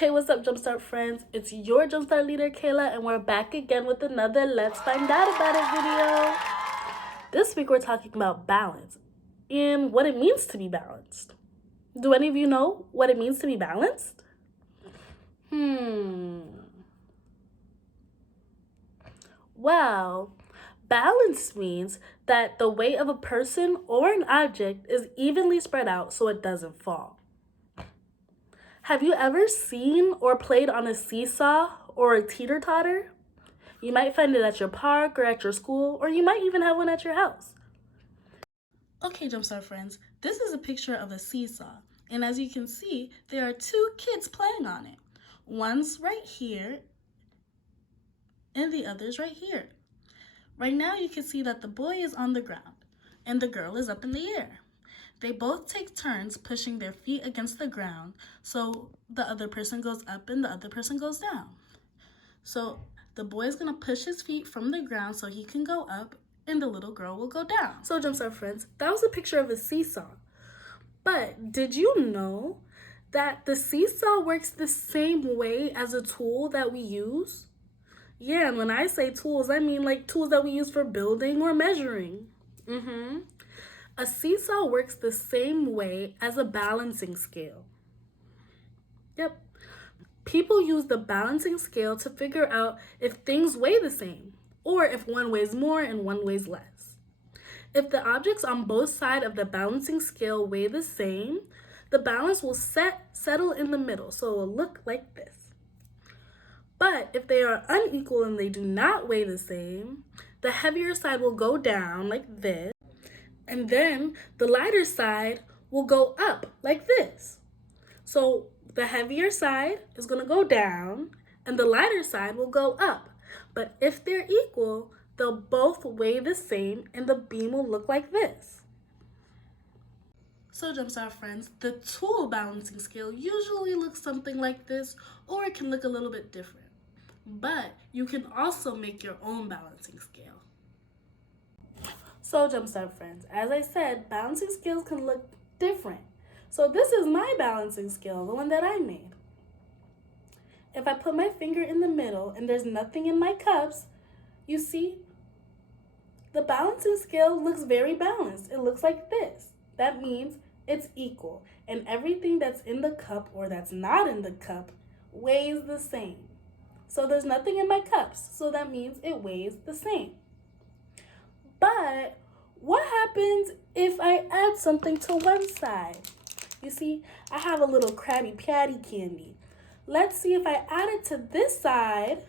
Hey, what's up, Jumpstart friends? It's your Jumpstart leader, Kayla, and we're back again with another Let's Find Out About It video. This week, we're talking about balance and what it means to be balanced. Do any of you know what it means to be balanced? Well, balance means that the weight of a person or an object is evenly spread out so it doesn't fall. Have you ever seen or played on a seesaw or a teeter-totter? You might find it at your park or at your school, or you might even have one at your house. Okay, Jumpstart friends, this is a picture of a seesaw. And as you can see, there are two kids playing on it. One's right here, and the other's right here. Right now you can see that the boy is on the ground, and the girl is up in the air. They both take turns pushing their feet against the ground, so the other person goes up and the other person goes down. So the boy's gonna push his feet from the ground so he can go up, and the little girl will go down. So Jumpstart friends, that was a picture of a seesaw. But did you know that the seesaw works the same way as a tool that we use? Yeah, and when I say tools, I mean like tools that we use for building or measuring. A seesaw works the same way as a balancing scale. Yep. People use the balancing scale to figure out if things weigh the same, or if one weighs more and one weighs less. If the objects on both sides of the balancing scale weigh the same, the balance will settle in the middle, so it will look like this. But if they are unequal and they do not weigh the same, the heavier side will go down like this, and then the lighter side will go up like this. So the heavier side is going to go down and the lighter side will go up. But if they're equal, they'll both weigh the same and the beam will look like this. So Jumpstart friends, the tool balancing scale usually looks something like this, or it can look a little bit different. But you can also make your own balancing scale. So Jumpstart friends, as I said, balancing scales can look different. So this is my balancing scale, the one that I made. If I put my finger in the middle and there's nothing in my cups, you see, the balancing scale looks very balanced. It looks like this. That means it's equal, and everything that's in the cup or that's not in the cup weighs the same. So there's nothing in my cups, so that means it weighs the same. But what happens if I add something to one side? You see, I have a little Krabby Patty candy. Let's see if I add it to this side,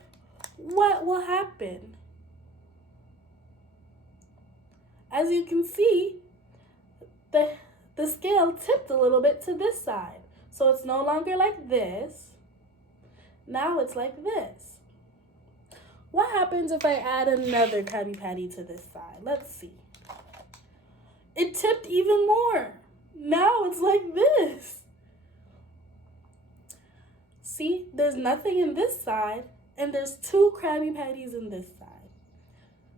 what will happen? As you can see, the scale tipped a little bit to this side. So it's no longer like this. Now it's like this. What happens if I add another Krabby Patty to this side? Let's see. It tipped even more. Now it's like this. See, there's nothing in this side, and there's two Krabby Patties in this side.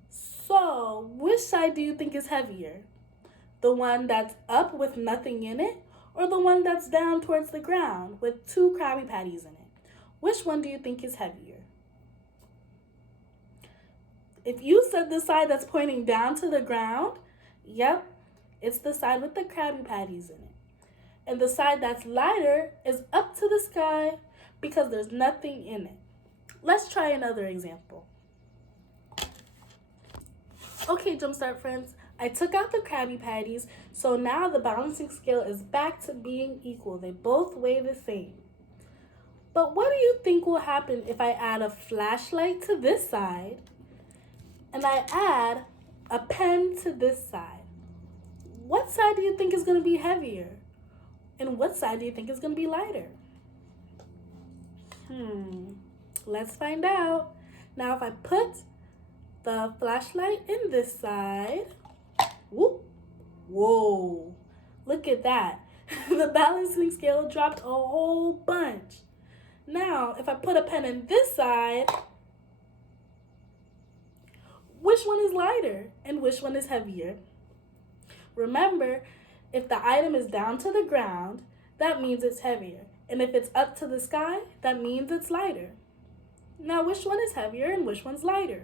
So, which side do you think is heavier? The one that's up with nothing in it, or the one that's down towards the ground with two Krabby Patties in it? Which one do you think is heavier? If you said the side that's pointing down to the ground, yep, it's the side with the Krabby Patties in it. And the side that's lighter is up to the sky because there's nothing in it. Let's try another example. Okay, Jumpstart friends, I took out the Krabby Patties, so now the balancing scale is back to being equal. They both weigh the same. But what do you think will happen if I add a flashlight to this side and I add a pen to this side? What side do you think is going to be heavier? And what side do you think is going to be lighter? Let's find out. Now if I put the flashlight in this side, whoa, look at that. The balancing scale dropped a whole bunch. Now if I put a pen in this side, which one is lighter and which one is heavier? Remember, if the item is down to the ground, that means it's heavier. And if it's up to the sky, that means it's lighter. Now, which one is heavier and which one's lighter?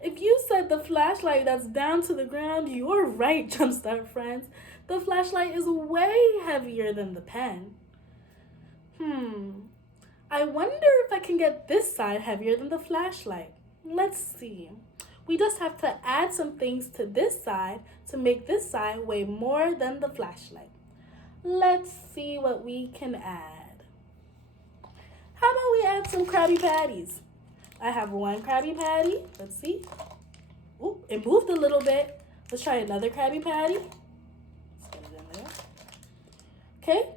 If you said the flashlight that's down to the ground, you're right, Jumpstart friends. The flashlight is way heavier than the pen. I wonder if I can get this side heavier than the flashlight. Let's see. We just have to add some things to this side to make this side weigh more than the flashlight. Let's see what we can add. How about we add some Krabby Patties? I have one Krabby Patty. Let's see. Ooh, it moved a little bit. Let's try another Krabby Patty. Let's get it in there. Okay.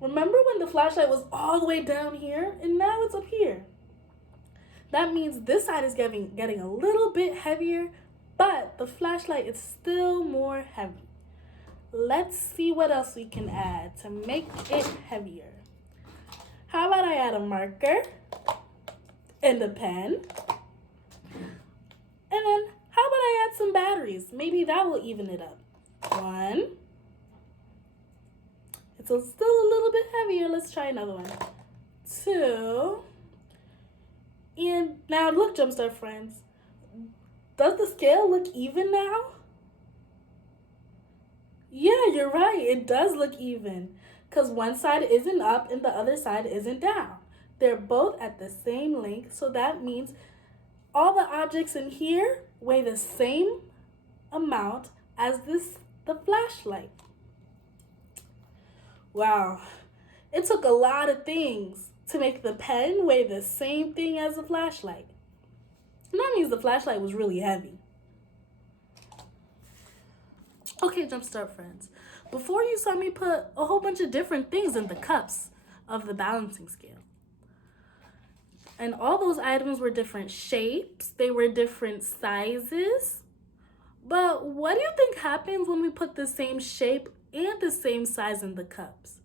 Remember when the flashlight was all the way down here and now it's up here? That means this side is getting a little bit heavier, but the flashlight is still more heavy. Let's see what else we can add to make it heavier. How about I add a marker and a pen? And then how about I add some batteries? Maybe that will even it up. One. It's still a little bit heavier. Let's try another one. Two. And now look, Jumpstart friends. Does the scale look even now? Yeah, you're right. It does look even. Because one side isn't up and the other side isn't down. They're both at the same length. So that means all the objects in here weigh the same amount as the flashlight. Wow. It took a lot of things to make the pen weigh the same thing as the flashlight. And that means the flashlight was really heavy. Okay, Jumpstart friends. Before you saw me put a whole bunch of different things in the cups of the balancing scale. And all those items were different shapes. They were different sizes. But what do you think happens when we put the same shape and the same size in the cups?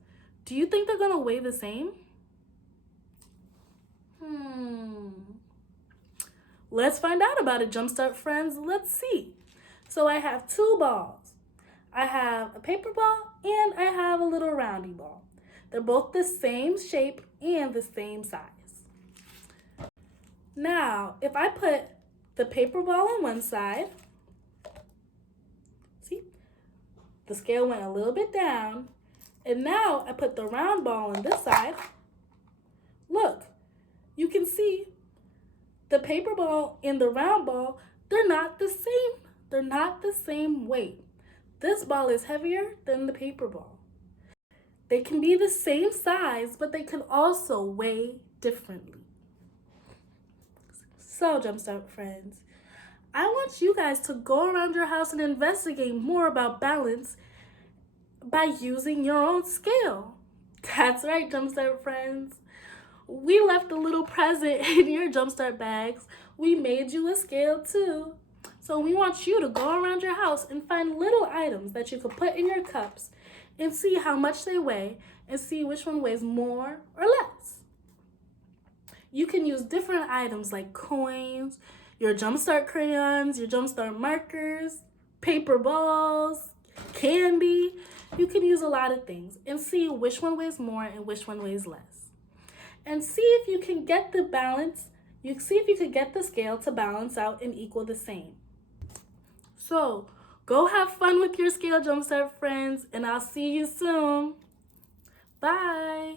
Do you think they're going to weigh the same? Let's find out about it, Jumpstart friends. Let's see. So I have two balls. I have a paper ball and I have a little roundy ball. They're both the same shape and the same size. Now, if I put the paper ball on one side, see, the scale went a little bit down. And now I put the round ball on this side. Look, you can see the paper ball and the round ball, they're not the same. They're not the same weight. This ball is heavier than the paper ball. They can be the same size, but they can also weigh differently. So, Jumpstart friends, I want you guys to go around your house and investigate more about balance by using your own scale. That's right, Jumpstart friends. We left a little present in your Jumpstart bags. We made you a scale too. So we want you to go around your house and find little items that you could put in your cups and see how much they weigh and see which one weighs more or less. You can use different items like coins, your Jumpstart crayons, your Jumpstart markers, paper balls, candy. You can use a lot of things and see which one weighs more and which one weighs less. And see if you can get the balance, see if you could get the scale to balance out and equal the same. So, go have fun with your scale, Jumpstart friends, and I'll see you soon. Bye.